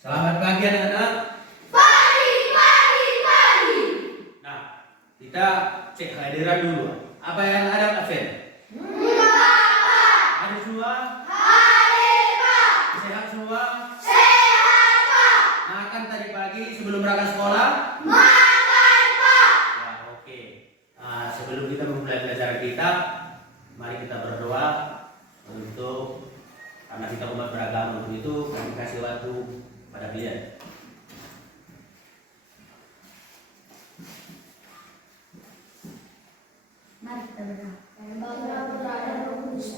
Selamat pagi anak-anak. Pagi, pagi, pagi. Nah, kita cek kehadiran dulu. Apa yang ada, Afen? Ada semua? Hadir, Pak. Sehat semua? Sehat, Pak. Makan tadi pagi sebelum berangkat sekolah? Makan, Pak. Ya, oke. Nah, sebelum kita memulai pelajaran kita, mari kita berdoa untuk karena kita umat beragama. Untuk itu kami kasih waktu pada kalian. Mari kita berdoa.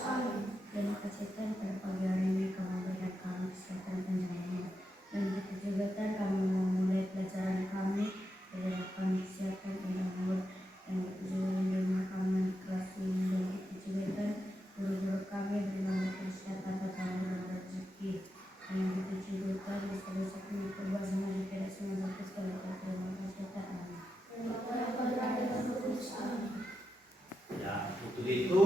Amin. Terima kasih Tuhan pada pagi hari ini kamu berikan kami kesehatan panjang. Dan begitu juga Tuhan kami mau mulai pelajaran kami. Berikan kami kesehatan dan umur. Dan begitu juga lindungi kami kelas ini. Dan begitu juga Tuhan guru-guru kami berikan kesehatan dan rezeki. Dan begitu juga Tuhan bisa kami berbuat semua jika ada semua satu sekali. Terima kasih Tuhan. Amin. Ya, untuk itu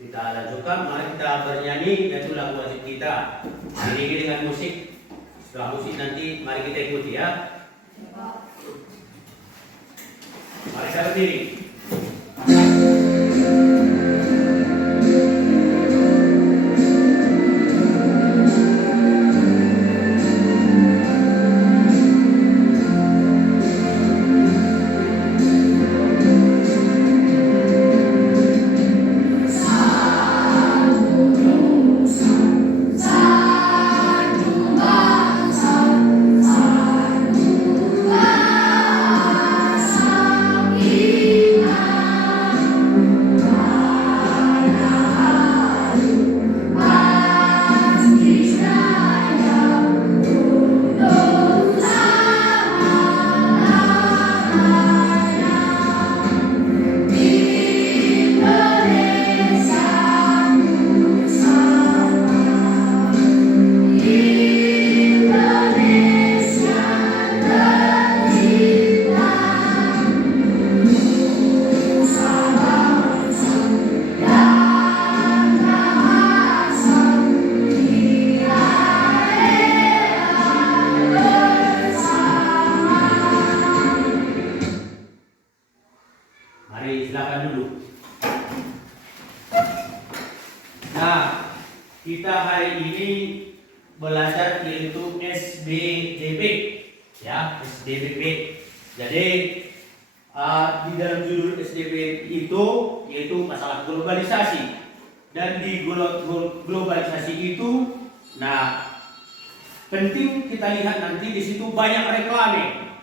kita lanjutkan. Mari kita bernyanyi, yaitu lagu wajib kita. Diiringi dengan musik. Setelah musik nanti mari kita ikuti ya. Mari kita berdiri. Mari silakan dulu. Nah, kita hari ini belajar yaitu SBDP, ya SBDP. Jadi di dalam judul SBDP itu yaitu masalah globalisasi. Dan di globalisasi itu, nah penting kita lihat nanti di situ banyak reklame,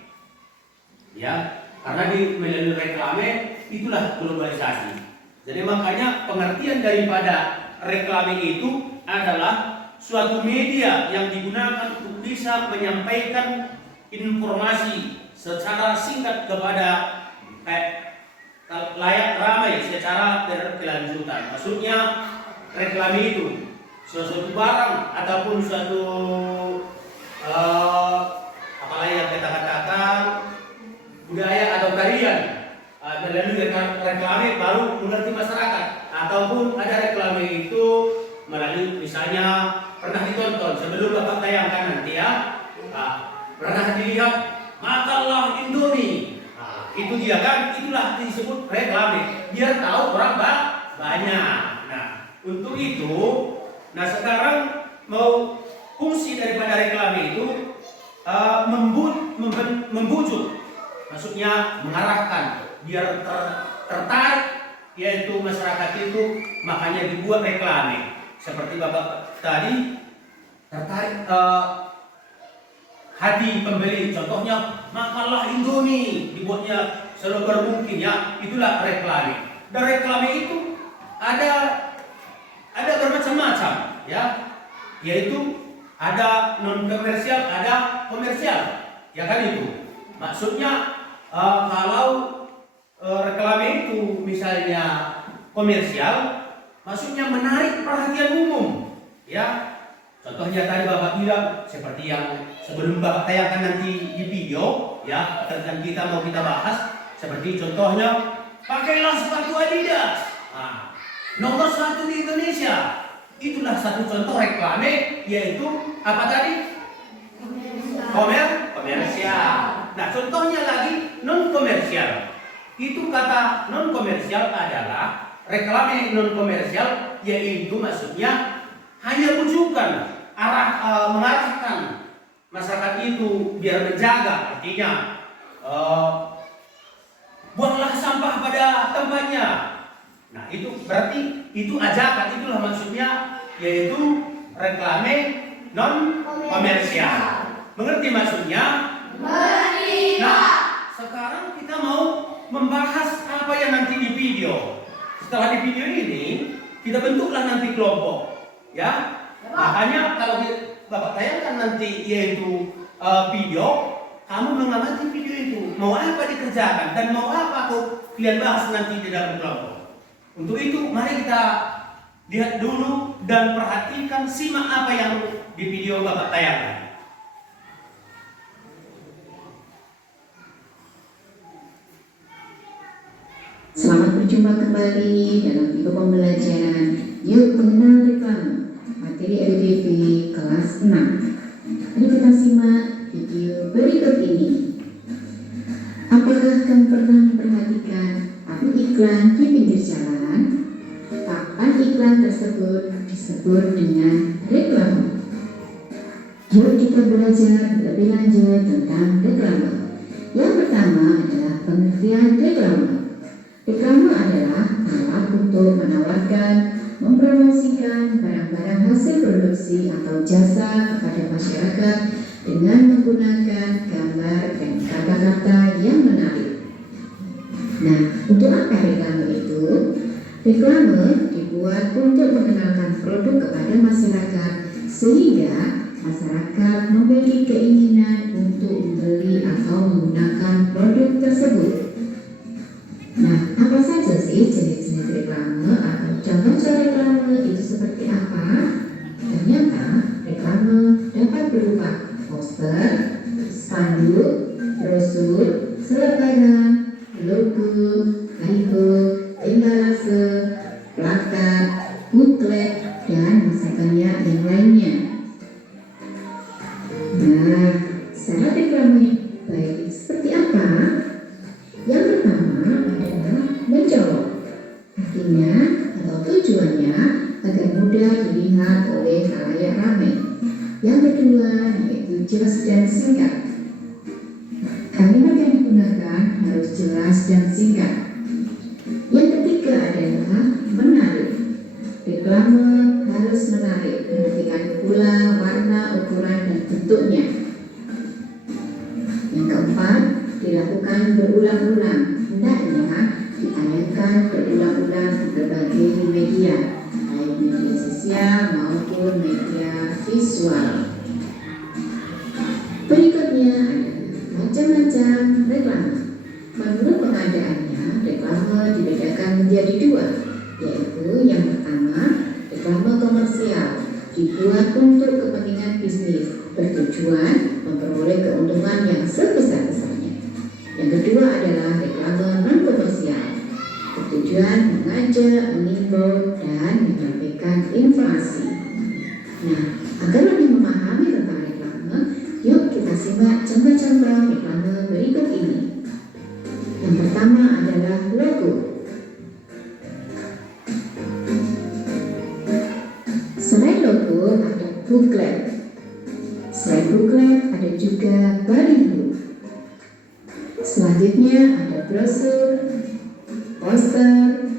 ya. Karena di melalui reklame itulah globalisasi. Jadi makanya pengertian daripada reklame itu adalah suatu media yang digunakan untuk bisa menyampaikan informasi secara singkat kepada layak ramai secara berkelanjutan. Maksudnya reklame itu suatu barang ataupun suatu apalagi yang kita katakan budaya atau tarian melalui reklame baru mengerti masyarakat, ataupun ada reklame itu melalui misalnya pernah ditonton sebelum Bapak tayangkan nanti ya, pernah dilihat makanlah Indomie, itu dia kan, itulah disebut reklame biar tahu orang banyak. Nah untuk itu, nah sekarang mau fungsi daripada reklame itu membujuk, maksudnya mengarahkan biar tertarik, yaitu masyarakat itu, makanya dibuat reklame. Seperti Bapak tadi tertarik hati pembeli, contohnya makanlah Indomie, dibuatnya selebar mungkin ya, itulah reklame. Dan reklame itu ada bermacam-macam ya, yaitu ada non komersial, ada komersial, ya kan itu. Maksudnya kalau reklame itu misalnya komersial, maksudnya menarik perhatian umum, ya. Contohnya tadi Bapak bilang seperti yang sebelum Bapak tayangkan nanti di video, ya, tentang kita mau kita bahas, seperti contohnya pakailah sepatu Adidas, nomor 1 di Indonesia. Itulah satu contoh reklame, yaitu apa tadi? contohnya lagi non komersial. Itu kata non komersial adalah reklame non komersial, yaitu maksudnya hanya bujukan mengarahkan masyarakat itu biar menjaga, artinya buanglah sampah pada tempatnya. Nah itu berarti itu ajakan, itulah maksudnya, yaitu reklame non komersial. Mengerti maksudnya? Mengerti, Nah, Pak. sekarang kita mau membahas apa yang nanti di video. Setelah di video ini, kita bentuklah nanti kelompok, ya. Makanya kalau Bapak tayangkan nanti yaitu video, kamu mengamati video itu, mau apa dikerjakan dan mau apa kalian bahas nanti di dalam kelompok. Untuk itu, mari kita lihat dulu dan perhatikan, simak apa yang di video Bapak tayangkan. Selamat berjumpa kembali dalam video pembelajaran Yuk Mengenal Reklame materi EDV kelas 6. Mari kita simak video berikut ini. Apakah kamu pernah memperhatikan papan iklan di pinggir jalan? Papan iklan tersebut disebut dengan reklame. Yuk kita belajar lebih lanjut tentang reklame. Yang pertama adalah pengertian reklame. Reklame adalah alat untuk menawarkan, mempromosikan barang-barang hasil produksi atau jasa kepada masyarakat dengan menggunakan gambar dan kata-kata yang menarik. Nah, untuk apa reklame itu? Reklame dibuat untuk mengenalkan produk kepada masyarakat sehingga masyarakat memiliki keinginan untuk membeli atau menggunakan produk tersebut. Nah, apa saja sih jenis-jenis reklame atau contoh-contoh reklame itu seperti apa? Ternyata reklame dapat berupa poster, spanduk, brosur, selebaran, logo, baliho, embalase, plakat, buklet, dan masih banyak yang lainnya. Nah, syarat reklame baik seperti apa? Yang pertama adalah mencolok, artinya atau tujuannya agar mudah dilihat oleh khalayak ramai. Yang kedua yaitu jelas dan singkat. Kalimat yang digunakan harus jelas dan singkat. Yang ketiga adalah menarik. Reklame harus menarik, perhatikan pula warna, ukuran, dan bentuknya. Yang keempat, dilakukan berulang-ulang, hendaknya ditayangkan berulang-ulang di berbagai media, baik media sosial maupun media visual. Berikutnya adalah macam-macam reklame. Menurut pengadaannya, reklame dibedakan menjadi dua, yaitu yang pertama, reklame komersial, dibuat untuk kepentingan bisnis, bertujuan memperoleh keuntungan yang sebesar-besarnya. Yang kedua adalah reklame non komersial, bertujuan mengajak, mengimbau, dan menyampaikan informasi. Nah, agar lebih memahami tentang reklame, yuk kita simak contoh-contoh reklame berikut ini. Yang pertama adalah logo. Selain logo ada buklet. Selain buklet ada juga baliho. Selanjutnya ada brosur, poster,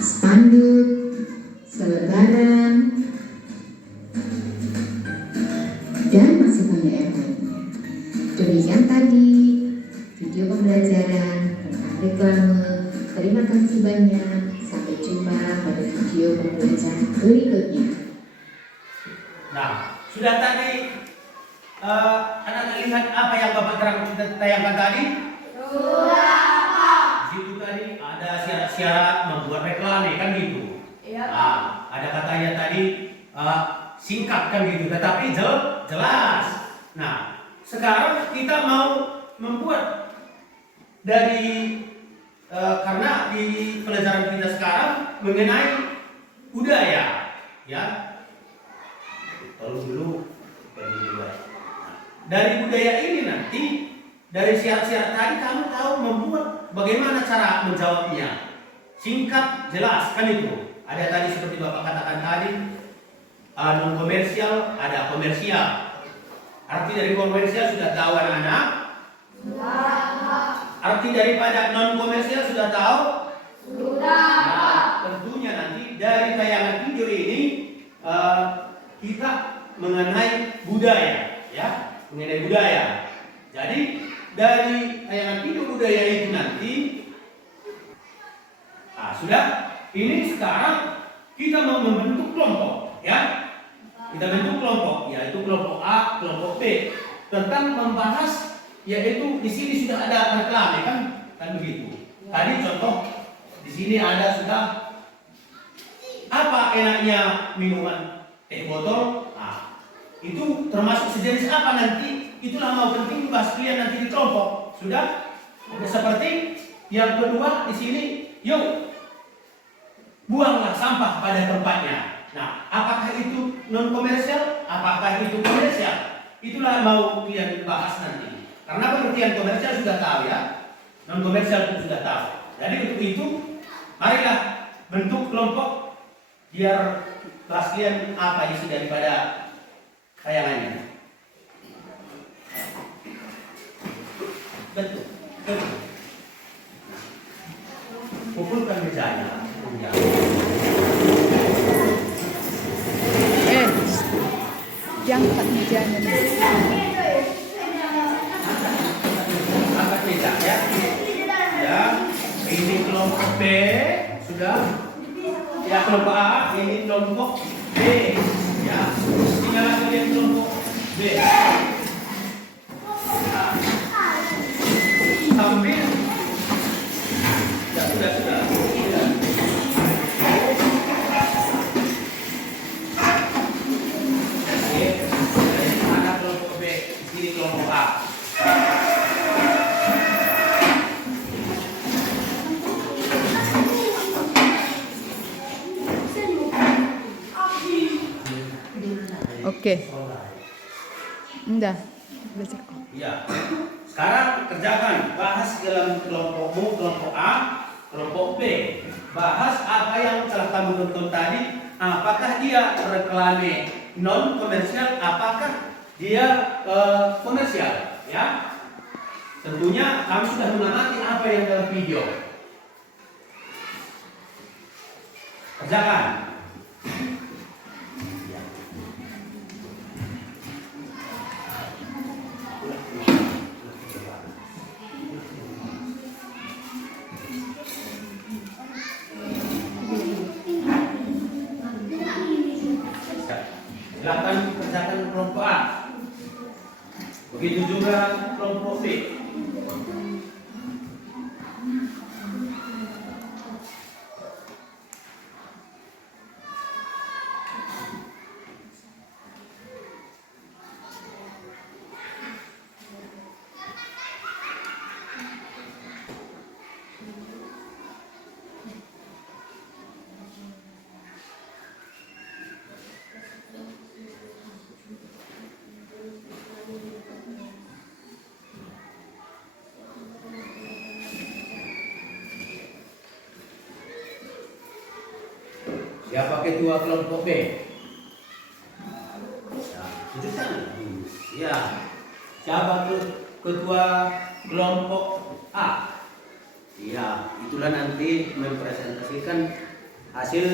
spanduk, selebaran, dan masih banyak yang lainnya. Demikian tadi video pembelajaran tentang reklame. Terima kasih banyak. Sampai jumpa pada video pembelajaran berikutnya. Nah, sudah tadi anak lihat apa yang Bapak tayangkan tadi? Sudah, Pak. Di situ tadi ada syarat-syarat membuat reklame, kan gitu. Iya, Pak. Nah, ada katanya tadi singkat kan gitu, tetapi jelas. Nah, sekarang kita mau membuat dari karena di pelajaran kita sekarang mengenai budaya, ya. Kalau dulu. dari budaya ini nanti, dari syarat-syarat tadi kamu tahu membuat bagaimana cara menjawabnya. Singkat, jelas, kan itu. Ada tadi seperti Bapak katakan tadi, non komersial, ada komersial. Arti dari komersial sudah tahu anak-anak? Arti daripada non komersial sudah tahu? Nah, tentunya nanti dari tayangan video ini kita mengenai budaya, ya, mengenai budaya. Jadi dari tayangan video budaya itu nanti, sudah. Ini sekarang kita mau membentuk kelompok, ya. Kita bentuk kelompok, yaitu kelompok A, kelompok B, tentang membahas, yaitu di sini sudah ada reklame, kan begitu. Tadi contoh di sini ada sudah apa enaknya minuman teh botol. Itu termasuk sejenis apa nanti? Itulah mau penting bahas kalian nanti di kelompok. Sudah? Seperti yang kedua di sini, yuk buanglah sampah pada tempatnya. Nah, apakah itu non komersial? Apakah itu komersial? Itulah mau kalian bahas nanti. Karena pengertian komersial sudah tahu, ya. Non komersial pun sudah tahu. Jadi untuk itu, marilah bentuk kelompok biar kelas kalian apa isi daripada tayangannya. Betul. Pukulkan mejanya. Angkat mejanya. Angkat meja, ya. Ya, ini kelompok B sudah. Ya, kelompok A, ini kelompok B. Ya, tinggal kalian kelompok B. Sambil ya, sudah. Oke. Udah. Ya. Sekarang kerjakan, bahas dalam kelompokmu, kelompok A, kelompok B. Bahas apa yang telah kamu tonton tadi. Apakah dia reklame non komersial? Apakah dia komersial? Ya. Tentunya kamu sudah mengamati apa yang dalam video. Kerjakan. Silakan kerjakan kelompok A. Begitu juga kelompok B. Siapa ketua kelompok B? Ya, tunjukkan. Ya. Siapa ketua kelompok A? Ya, itulah nanti mempresentasikan hasil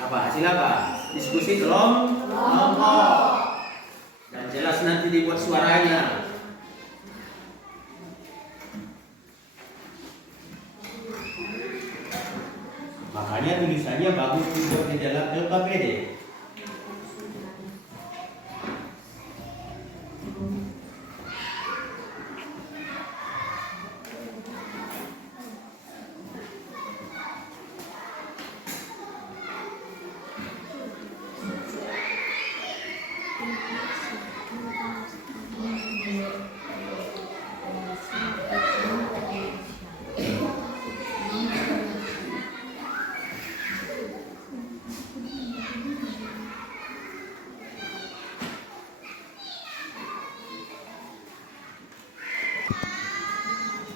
apa? Diskusi kelompok. Dan jelas nanti dibuat suaranya. Makanya tulisannya bagus juga di dalam LKPD.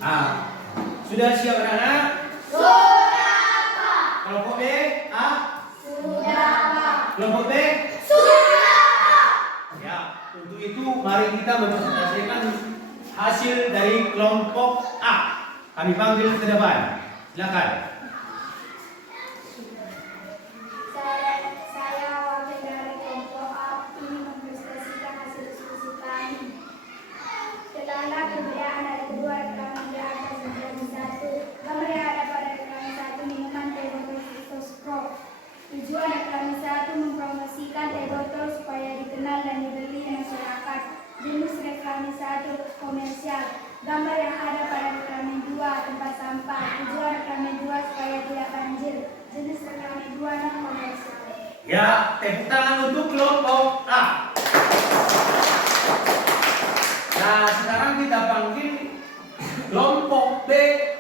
Sudah siap anak-anak? Sudah, Pak. Kelompok B, A? Sudah, Pak. Kelompok B? Sudah, Pak. Ya, untuk itu mari kita mempresentasikan hasil dari kelompok A. Kami panggil ke depan. Silakan. Saya wakil dari kelompok A ini mempresentasikan hasil diskusi kami. Setelah pemberian ada kedua reklaman di atas reklaman 1, gambar yang ada pada reklaman 1 minuman teh botol Frostprop. Tujuan reklaman 1 mempromosikan teh botol supaya dikenal dan dibeli masyarakat. Jenis reklaman 1 komersial. Gambar yang ada pada reklaman 2 tempat sampah. Tujuan reklaman 2 supaya tidak banjir. Jenis reklaman 2 non komersial. Ya, tepuk tangan untuk kelompok A. Nah, sekarang kita panggil kelompok B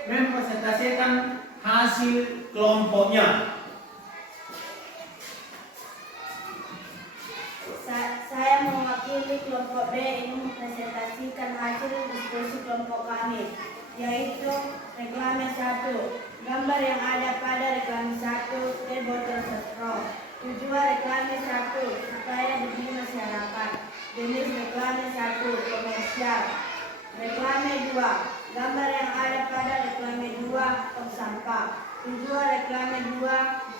mempresentasikan hasil kelompoknya. Saya mewakili kelompok B ini mempresentasikan hasil diskusi kelompok kami, yaitu reklaman 1. Gambar yang ada pada reklaman 1 teh botol Frostprop. Tujuan reklaman 1 supaya dibeli masyarakat. Jenis reklaman 1 komersial. Reklaman 2. Gambar yang ada pada reklaman 2 tong sampah. Tujuan reklaman 2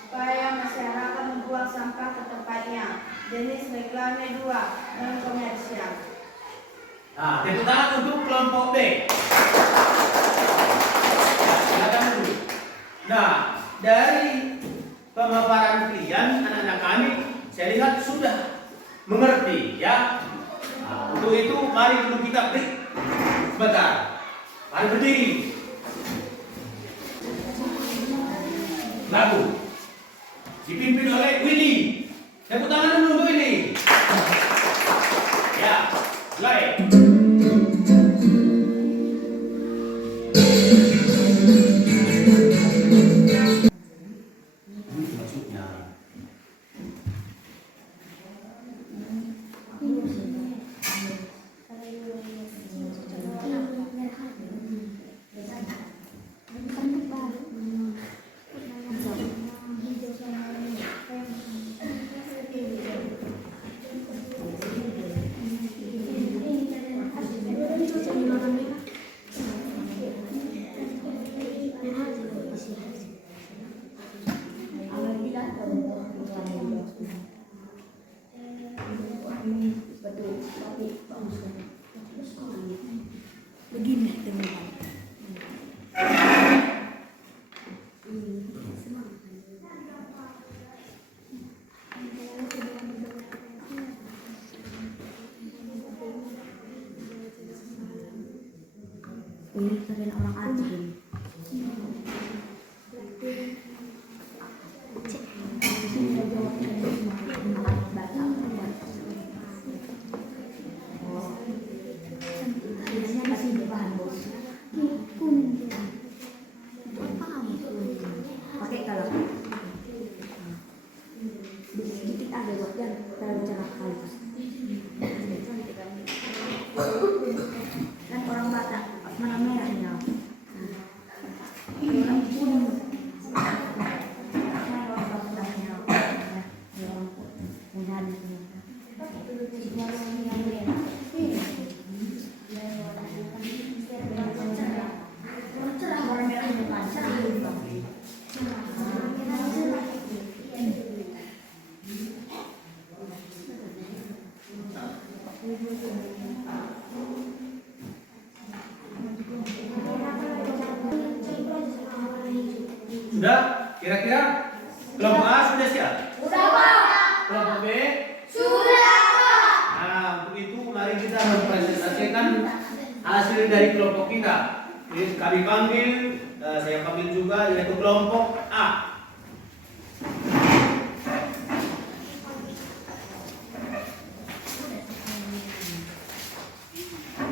supaya masyarakat membuang sampah ke tempatnya. Jenis reklaman 2 non komersial. Nah, tepuk tangan untuk kelompok B. Silakan dulu. Nah, dari pemaparan kalian, anak-anak kami, saya lihat sudah mengerti, ya. Nah, untuk itu, mari dulu kita break sebentar. Mari berdiri. Lagu dipimpin oleh Willy. Tepuk tangan dulu untuk Willy. Ya, mulai. Maksudnya Ini kalian orang Aceh. Pakai kalau sedikit ada buat dan terlalu cerah halus. Kan orang Batak mana merahnya. Orang kuning. Orang Bataknya. Orang mudahan itu. Cerah warna merah bukan cerah. sudah? Kira-kira kelompok A sudah siap? Sudah, Pak. Kelompok B? Sudah, Pak. Nah, untuk itu mari kita mempresentasikan hasil dari kelompok kita. Jadi kami panggil, saya panggil juga, yaitu kelompok A.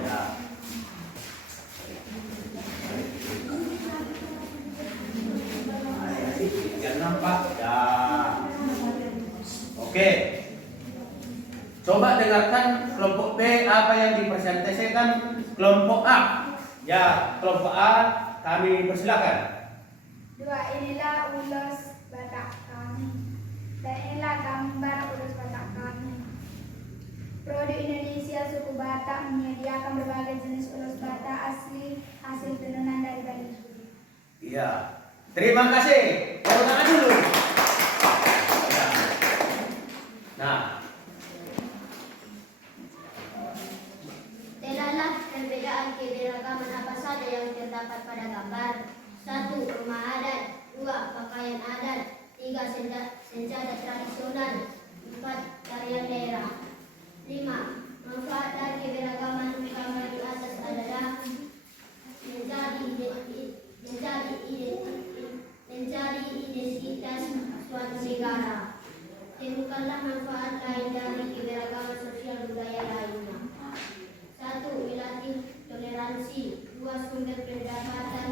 Ya. Jangan nampak. Ya. Oke. Coba dengarkan kelompok B apa yang dipresentasikan kelompok A. Ya, kelompok A kami persilakan. 2. Inilah ulos Batak kami. Dan inilah gambar ulos Batak kami. Prodi Indonesia Suku Batak menyediakan berbagai jenis ulos Batak asli hasil tenunan dari Bali. Iya. Terima kasih. Tepuk tangan dulu. Ya. Nah, Telahlah perbedaan keberagaman apa saja yang terdapat pada gambar. 1. Rumah adat. 2. Pakaian adat. 3. Senjata tradisional. 4. Tarian daerah. 5. Manfaat dari keberagaman gambar di atas adalah menjadi identitas suatu negara. Temukanlah manfaat lain dari keberagaman sosial budaya lainnya. 1. Melatih toleransi. 2. Sumber pendapatan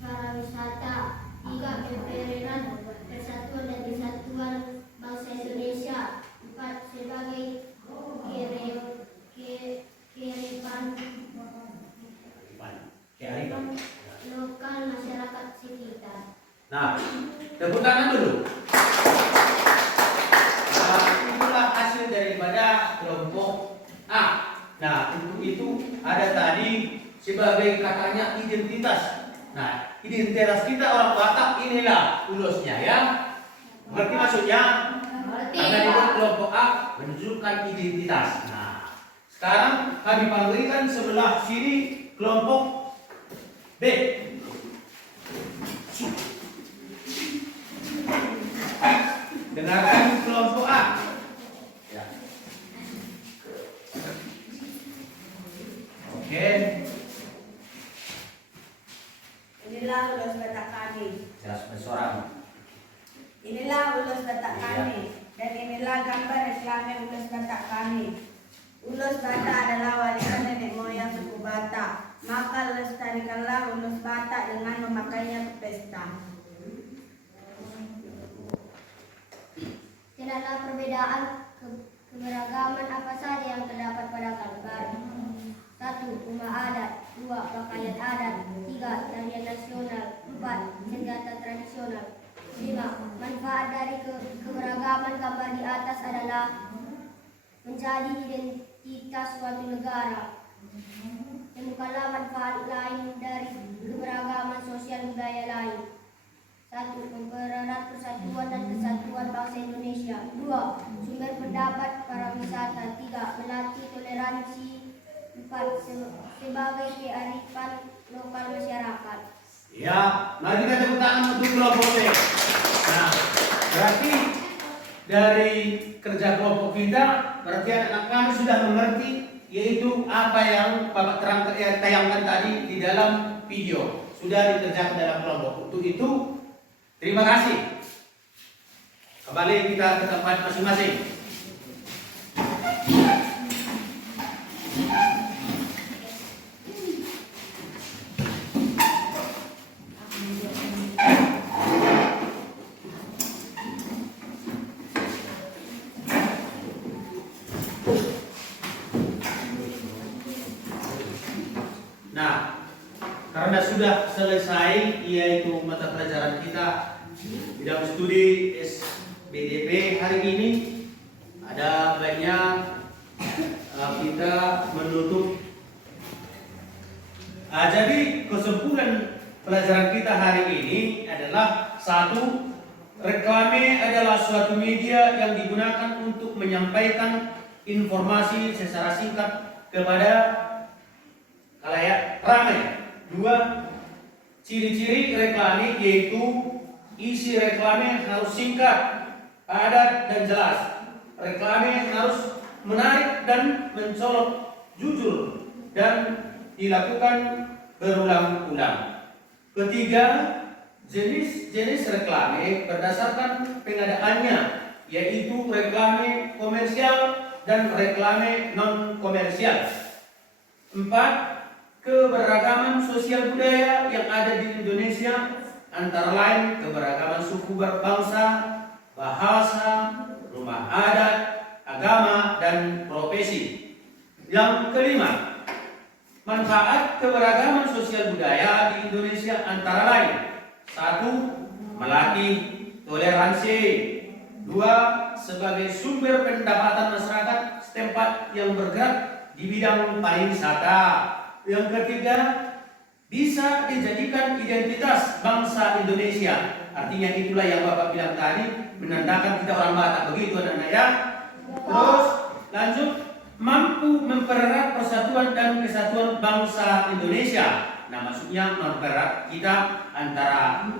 para wisata. 3. Mempererat persatuan dan kesatuan bangsa Indonesia. 4. Sebagai kearifan lokal masyarakat sekitar. nah, tepuk tangan dulu. Nah, itulah hasil daripada kelompok A. Nah, untuk itu ada tadi sebagai katanya identitas. Nah, identitas kita orang Batak inilah ulosnya ya. Berarti maksudnya karena dibuat kelompok A menunjukkan identitas. Nah, sekarang kami panggilkan sebelah sini kelompok B. Dengarkan kelompok A. Ya. Oke. Inilah ulos Batak kami. Jelas bersuara. Inilah ulos Batak kami. Dan inilah gambar reklame ulos Batak kami. Ulos Batak adalah warisan nenek moyang suku Batak. Maka lestarikanlah ulos Batak dengan memakainya ke pesta. Tidaklah perbedaan keberagaman apa saja yang terdapat pada gambar. 1. Rumah adat. 2. Pakaian adat. 3. Tarian nasional. 4. Senjata tradisional. 5. Manfaat dari keberagaman gambar di atas adalah menjadi identitas suatu negara. Temukanlah manfaat lain dari keberagaman sosial budaya lain. 1. Mempererat persatuan dan kesatuan bangsa Indonesia. 2. Sumber pendapat para wisata. 3. Melatih toleransi. 4. Sebagai kearifan lokal masyarakat. Ya, mari kita tepuk tangan untuk kelompok B. Nah, berarti dari kerja kelompok kita, berarti anak kami sudah mengerti yaitu apa yang Bapak tayangkan tadi di dalam video sudah dikerjakan dalam kelompok. Untuk itu, terima kasih. Kembali kita ke tempat masing-masing. Nah, karena sudah selesai yaitu mata pelajaran kita bidang studi SBDP hari ini, ada banyak kita menutup. Jadi kesimpulan pelajaran kita hari ini adalah 1. Reklame adalah suatu media yang digunakan untuk menyampaikan informasi secara singkat kepada khalayak ramai. 2. Ciri-ciri reklame yaitu isi reklame harus singkat, padat dan jelas. Reklame harus menarik dan mencolok, jujur dan dilakukan berulang-ulang. 3. Jenis-jenis reklame berdasarkan pengadaannya, yaitu reklame komersial dan reklame non komersial. 4. Keberagaman sosial budaya yang ada di Indonesia, antara lain keberagaman suku berbangsa, bahasa, rumah adat, agama, dan profesi. Yang kelima, manfaat keberagaman sosial budaya di Indonesia antara lain: 1. Melatih toleransi. 2. Sebagai sumber pendapatan masyarakat setempat yang bergerak di bidang pariwisata. Yang ketiga, bisa dijadikan identitas bangsa Indonesia. Artinya itulah yang Bapak bilang tadi, menandakan kita orang Batak, begitu anak-anak ya. Terus lanjut, mampu mempererat persatuan dan kesatuan bangsa Indonesia. Nah, maksudnya mempererat kita antara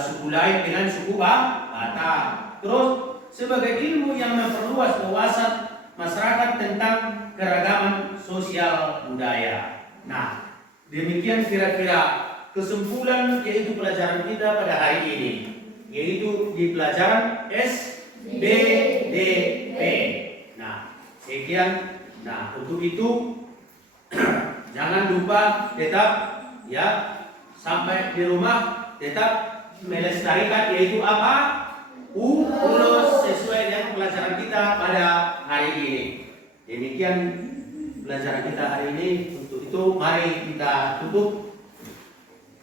suku lain dengan suku Batak. Terus sebagai ilmu yang memperluas wawasan masyarakat tentang keragaman sosial budaya. Nah, demikian kira-kira kesimpulan yaitu pelajaran kita pada hari ini, yaitu di pelajaran SBDP. Nah, sekian. Nah, untuk itu jangan lupa tetap ya sampai di rumah tetap melestarikan yaitu apa? Ulus sesuai dengan pelajaran kita pada hari ini. Demikian pelajaran kita hari ini. Untuk itu mari kita tutup.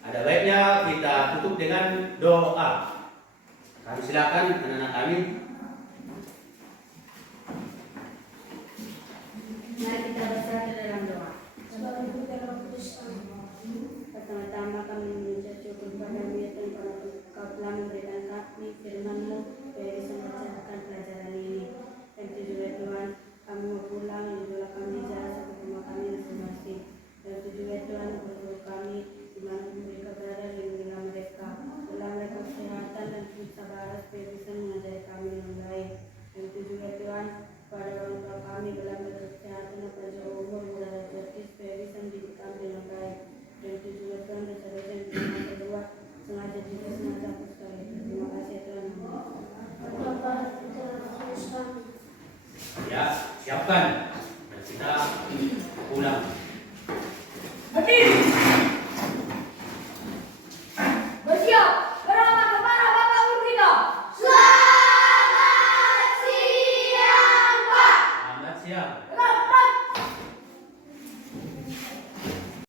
Ada baiknya kita tutup dengan doa. Kami silakan anak-anak kami. Mari kita bersatu dalam doa. Pertama-tama kami mengucap syukur kepada-Mu ya Tuhan, karena Kau telah memberikan kami firman-Mu supaya bisa membacakan pelajaran ini. Dan juga Tuhan, kami mau pulang, lindungilah kami jalan sampai ke rumah kami masing-masing. Dan juga Tuhan, guru kami di mana mereka berada, lindungilah mereka. Berilah mereka kesehatan dan kesabaran supaya bisa mengajari kami dengan baik. Dan juga Tuhan, pada orang tua kami berilah mereka kesehatan dan panjang umur, mudah dan rezeki supaya bisa mendidik kami dengan baik. Dan juga Tuhan, dosa-dosa yang kita berbuat sengaja juga sengaja hapus kami. Terima kasih Tuhan. Ya, siapkan. Dan kita pulang. Berdiri.